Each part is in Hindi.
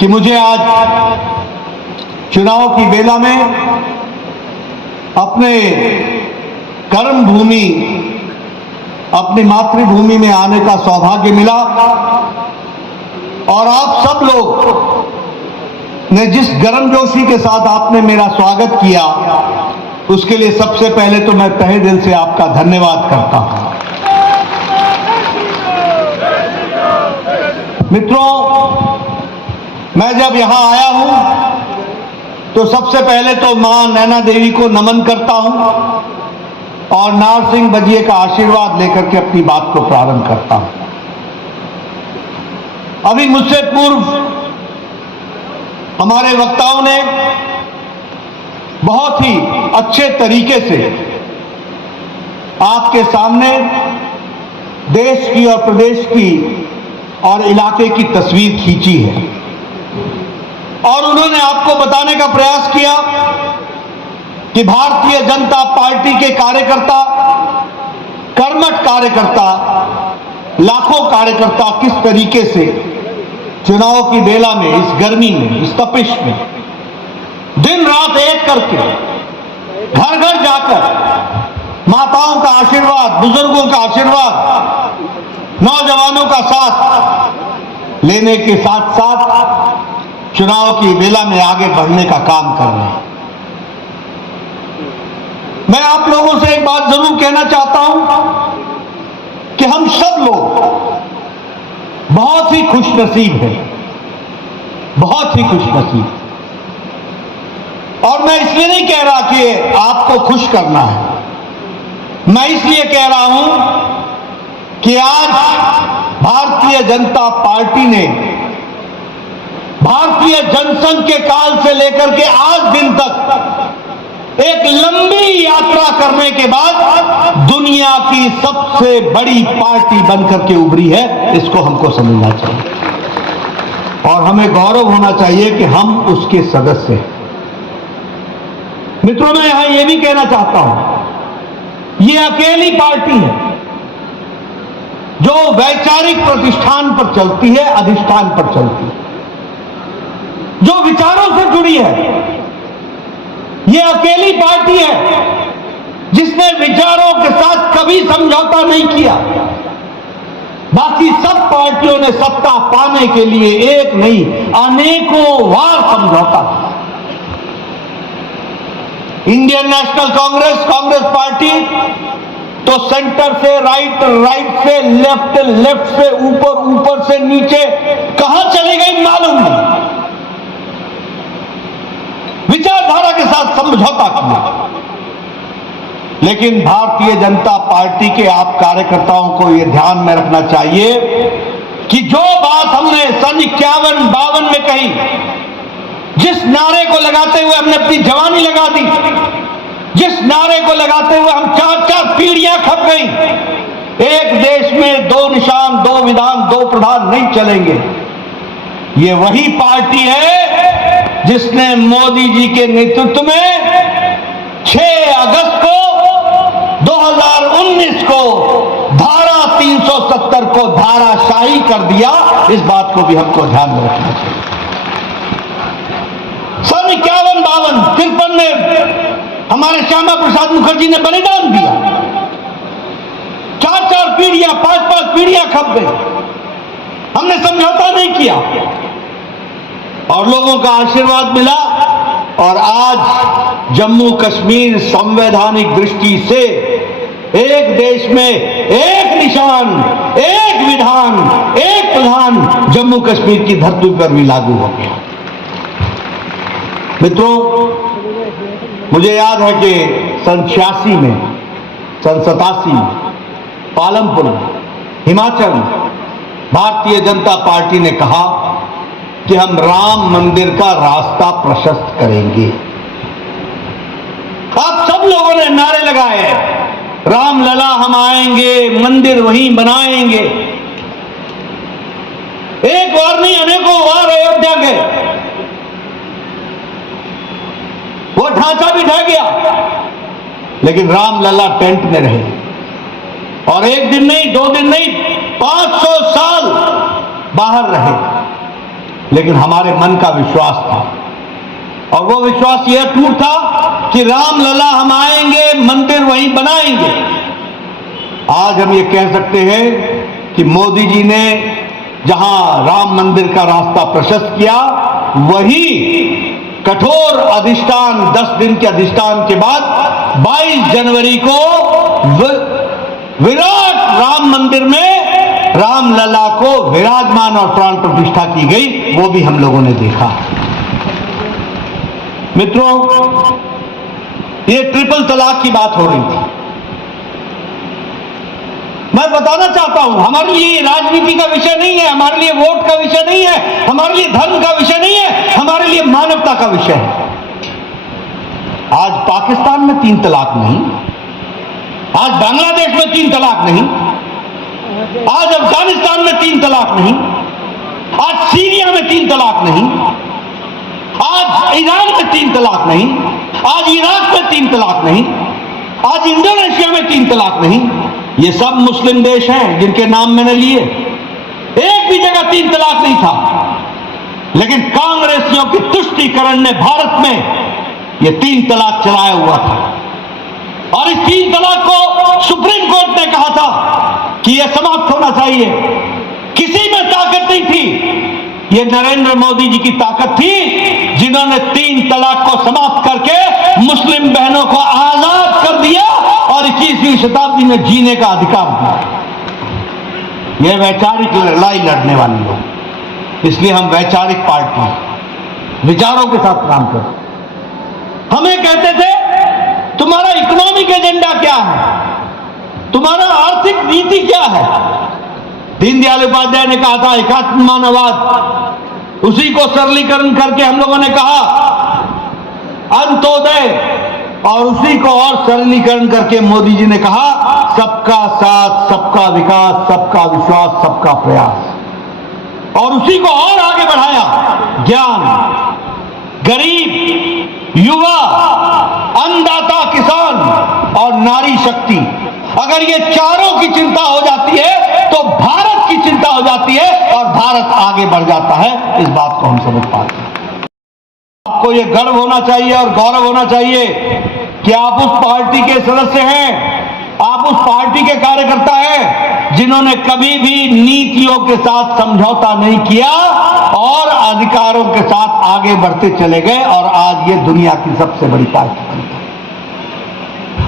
कि मुझे आज चुनाव की बेला में अपने कर्म भूमि, अपनी मातृभूमि में आने का सौभाग्य मिला और आप सब लोग ने जिस गर्मजोशी के साथ आपने मेरा स्वागत किया, उसके लिए सबसे पहले तो मैं तहे दिल से आपका धन्यवाद करता हूं। मित्रों, मैं जब यहां आया हूं तो सबसे पहले तो मां नैना देवी को नमन करता हूं और नार सिंह बजिए का आशीर्वाद लेकर के अपनी बात को प्रारंभ करता हूं। अभी मुझसे पूर्व हमारे वक्ताओं ने बहुत ही अच्छे तरीके से आपके सामने देश की और प्रदेश की और इलाके की तस्वीर खींची है और उन्होंने आपको बताने का प्रयास किया कि भारतीय जनता पार्टी के कार्यकर्ता, कर्मठ कार्यकर्ता, लाखों कार्यकर्ता किस तरीके से चुनाव की बेला में, इस गर्मी में, इस तपिश में दिन रात एक करके घर घर जाकर माताओं का आशीर्वाद, बुजुर्गों का आशीर्वाद, नौजवानों का साथ लेने के साथ साथ चुनाव की बेला में आगे बढ़ने का काम कर रहे हैं। मैं आप लोगों से एक बात जरूर कहना चाहता हूं कि हम सब लोग बहुत ही खुशनसीब हैं, बहुत ही खुशनसीब। और मैं इसलिए नहीं कह रहा कि आपको खुश करना है, मैं इसलिए कह रहा हूं कि आज भारतीय जनता पार्टी ने भारतीय जनसंघ के काल से लेकर के आज दिन तक एक लंबी यात्रा करने के बाद दुनिया की सबसे बड़ी पार्टी बनकर के उभरी है। इसको हमको समझना चाहिए और हमें गौरव होना चाहिए कि हम उसके सदस्य हैं। मित्रों, मैं यहां यह भी कहना चाहता हूं, यह अकेली पार्टी है जो वैचारिक प्रतिष्ठान पर चलती है, अधिष्ठान पर चलती है, जो विचारों से जुड़ी है। यह अकेली पार्टी है जिसने विचारों के साथ कभी समझौता नहीं किया। बाकी सब पार्टियों ने सत्ता पाने के लिए एक नहीं, अनेकों बार समझौता किया। Indian national Congress, Congress party तो सेंटर से राइट, राइट से लेफ्ट, लेफ्ट से ऊपर, ऊपर से नीचे कहां चले गई मालूम नहीं। विचारधारा के साथ समझौता किया। लेकिन भारतीय जनता पार्टी के आप कार्यकर्ताओं को यह ध्यान में रखना चाहिए कि जो बात हमने सन 51-52 में कही, जिस नारे को लगाते हुए हमने अपनी जवानी लगा दी, जिस नारे को लगाते हुए हम 4-4 पीढ़ियां खप गई, एक देश में 2 निशान, 2 विधान, 2 प्रधान नहीं चलेंगे। ये वही पार्टी है जिसने मोदी जी के नेतृत्व में 6 अगस्त को 2019 को धारा 370 को धाराशाही कर दिया। इस बात को भी हमको ध्यान में रखना चाहिए। सन 51-52-53 में हमारे श्यामा प्रसाद मुखर्जी ने बलिदान दिया। 4-4 पीढ़ियां, 5-5 पीढ़ियां खप गई। हमने समझौता नहीं किया और लोगों का आशीर्वाद मिला और आज जम्मू कश्मीर संवैधानिक दृष्टि से एक देश में एक निशान, एक विधान, एक प्रधान जम्मू कश्मीर की धरती पर भी लागू हो गया। मित्रों, मुझे याद है कि सन 86 में, सन 87 में पालमपुर में, हिमाचल में भारतीय जनता पार्टी ने कहा कि हम राम मंदिर का रास्ता प्रशस्त करेंगे। आप सब लोगों ने नारे लगाए, राम लला हम आएंगे, मंदिर वहीं बनाएंगे। एक बार नहीं, अनेकों बार अयोध्या गए, वो ढांचा भी ढह गया, लेकिन राम लला टेंट में रहे और एक दिन नहीं, 2 दिन नहीं, 500 साल बाहर रहे। लेकिन हमारे मन का विश्वास था, और वो विश्वास यह टूट था कि रामलला हम आएंगे, मंदिर वहीं बनाएंगे। आज हम ये कह सकते हैं कि मोदी जी ने जहां राम मंदिर का रास्ता प्रशस्त किया, वही कठोर अधिष्ठान 10 दिन के अधिष्ठान के बाद 22 जनवरी को विराट राम मंदिर में रामलला को विराजमान और प्राण प्रतिष्ठा की गई, वो भी हम लोगों ने देखा। मित्रों, ये ट्रिपल तलाक की बात हो रही थी। मैं बताना चाहता हूं, हमारे लिए राजनीति का विषय नहीं है, हमारे लिए वोट का विषय नहीं है, हमारे लिए धर्म का विषय नहीं है, हमारे लिए मानवता का विषय है। आज पाकिस्तान में 3 तलाक नहीं, आज बांग्लादेश में 3 तलाक नहीं, आज अफगानिस्तान में 3 तलाक नहीं, आज सीरिया में 3 तलाक नहीं, आज ईरान में 3 तलाक नहीं, आज इराक में 3 तलाक नहीं, आज इंडोनेशिया में 3 तलाक नहीं। ये सब मुस्लिम देश हैं जिनके नाम मैंने लिए, एक भी जगह 3 तलाक नहीं था। लेकिन कांग्रेसियों की तुष्टीकरण ने भारत में ये 3 तलाक चलाया हुआ था, और इस 3 तलाक को सुप्रीम कोर्ट ने कहा था कि यह समाप्त होना चाहिए। किसी में ताकत नहीं थी, ये नरेंद्र मोदी जी की ताकत थी, जिन्होंने 3 तलाक को समाप्त करके मुस्लिम बहनों को आजाद कर दिया और 21वीं शताब्दी में जीने का अधिकार दिया। यह वैचारिक लड़ाई लड़ने वाले लोग, इसलिए हम वैचारिक पार्टी विचारों के साथ काम करते। हमें कहते थे तुम्हारा इकोनॉमिक एजेंडा क्या है, तुम्हारा आर्थिक नीति क्या है। दीनदयाल उपाध्याय ने कहा था एकात्म मानववाद, उसी को सरलीकरण करके हम लोगों ने कहा अंत्योदय, और उसी को और सरलीकरण करके मोदी जी ने कहा सबका साथ, सबका विकास, सबका विश्वास, सबका प्रयास, और उसी को और आगे बढ़ाया ज्ञान, गरीब, युवा, अन्नदाता किसान और नारी शक्ति। अगर ये चारों की चिंता हो जाती है तो भारत की चिंता हो जाती है और भारत आगे बढ़ जाता है। इस बात को हम समझ पाते हैं। आपको ये गर्व होना चाहिए और गौरव होना चाहिए कि आप उस पार्टी के सदस्य हैं, आप उस पार्टी के कार्यकर्ता हैं जिन्होंने कभी भी नीतियों के साथ समझौता नहीं किया और अधिकारों के साथ आगे बढ़ते चले गए, और आज ये दुनिया की सबसे बड़ी पार्टी बन गई।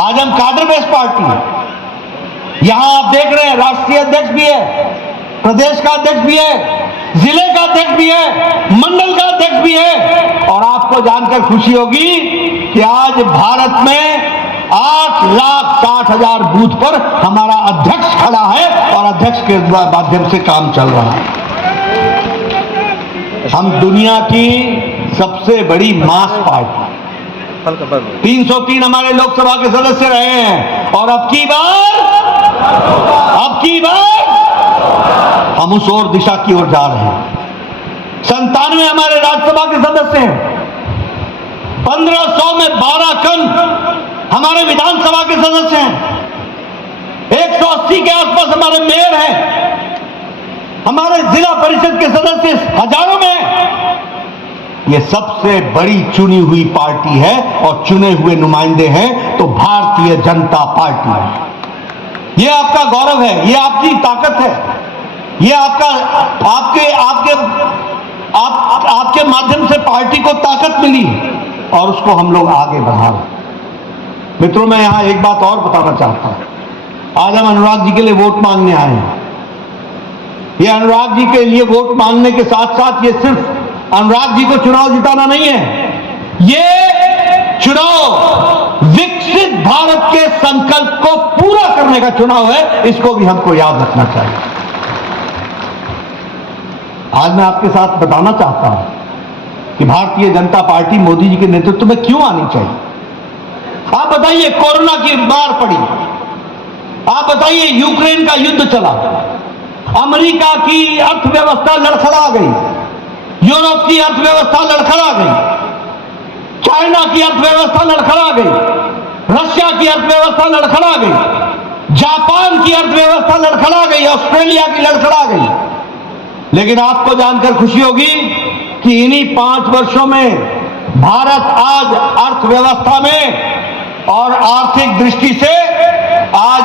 आज हम काडर बेस पार्टी है। यहां आप देख रहे हैं राष्ट्रीय अध्यक्ष भी है, प्रदेश का अध्यक्ष भी है, जिले का अध्यक्ष भी है, मंडल का अध्यक्ष भी है, और आपको जानकर खुशी होगी कि आज भारत में 8,60,000 बूथ पर हमारा अध्यक्ष खड़ा है और अध्यक्ष के माध्यम से काम चल रहा है। हम दुनिया की सबसे बड़ी मास पार्टी, 303 हमारे लोकसभा के सदस्य रहे हैं, और अब की बार हम उस और दिशा की ओर जा रहे हैं। 97 हमारे राज्यसभा के सदस्य हैं, 1500 में 12 कम हमारे विधानसभा के सदस्य हैं, 180 के आसपास हमारे मेयर हैं, हमारे जिला परिषद के सदस्य हजारों में हैं। ये सबसे बड़ी चुनी हुई पार्टी है और चुने हुए नुमाइंदे हैं तो भारतीय जनता पार्टी है। ये आपका गौरव है, ये आपकी ताकत है, ये आपके माध्यम से पार्टी को ताकत मिली और उसको हम लोग आगे बढ़ा रहे। मित्रों, मैं यहां एक बात और बताना चाहता हूं। आज हम अनुराग जी के लिए वोट मांगने आए हैं। ये अनुराग जी के लिए वोट मांगने के साथ साथ ये सिर्फ अनुराग जी को चुनाव जिताना नहीं है, ये चुनाव विकसित भारत के संकल्प को पूरा करने का चुनाव है। इसको भी हमको याद रखना चाहिए। आज मैं आपके साथ बताना चाहता हूं कि भारतीय जनता पार्टी मोदी जी के नेतृत्व में क्यों आनी चाहिए। आप बताइए, कोरोना की मार पड़ी, आप बताइए यूक्रेन का युद्ध चला, अमेरिका की अर्थव्यवस्था लड़खड़ा गई, यूरोप की अर्थव्यवस्था लड़खड़ा गई, चाइना की अर्थव्यवस्था लड़खड़ा गई, रशिया की अर्थव्यवस्था लड़खड़ा गई, जापान की अर्थव्यवस्था लड़खड़ा गई, ऑस्ट्रेलिया की लड़खड़ा गई। लेकिन आपको जानकर खुशी होगी कि इन्हीं 5 वर्षों में भारत आज अर्थव्यवस्था में और आर्थिक दृष्टि से आज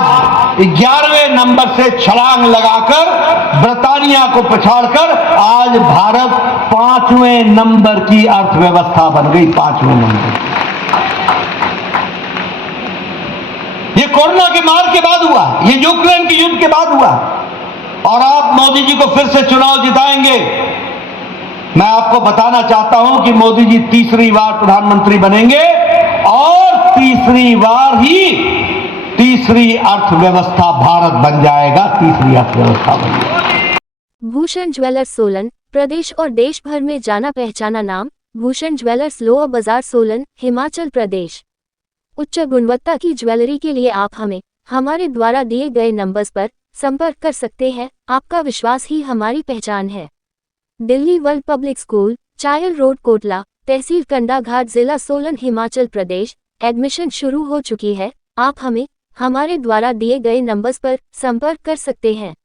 11वें नंबर से छलांग लगाकर ब्रिटानिया को पछाड़कर आज भारत 5वें नंबर की अर्थव्यवस्था बन गई। 5वें नंबर। ये कोरोना के मार के बाद हुआ, ये यूक्रेन के युद्ध के बाद हुआ। और आप मोदी जी को फिर से चुनाव जिताएंगे। मैं आपको बताना चाहता हूं कि मोदी जी तीसरी बार प्रधानमंत्री बनेंगे और तीसरी बार ही तीसरी अर्थव्यवस्था भारत बन जाएगा। तीसरी अर्थव्यवस्था बन जाएगा। भूषण ज्वेलर्स सोलन, प्रदेश और देश भर में जाना पहचाना नाम। भूषण ज्वेलर्स लोअर बाजार सोलन, हिमाचल प्रदेश। उच्च गुणवत्ता की ज्वेलरी के लिए आप हमें हमारे द्वारा दिए गए नंबर्स पर संपर्क कर सकते हैं। आपका विश्वास ही हमारी पहचान है। Delhi world public school, Chail road, Kotla, तहसील कंडाघाट, जिला सोलन, हिमाचल प्रदेश। एडमिशन शुरू हो चुकी है। आप हमें हमारे द्वारा दिए गए नंबर्स पर संपर्क कर सकते हैं।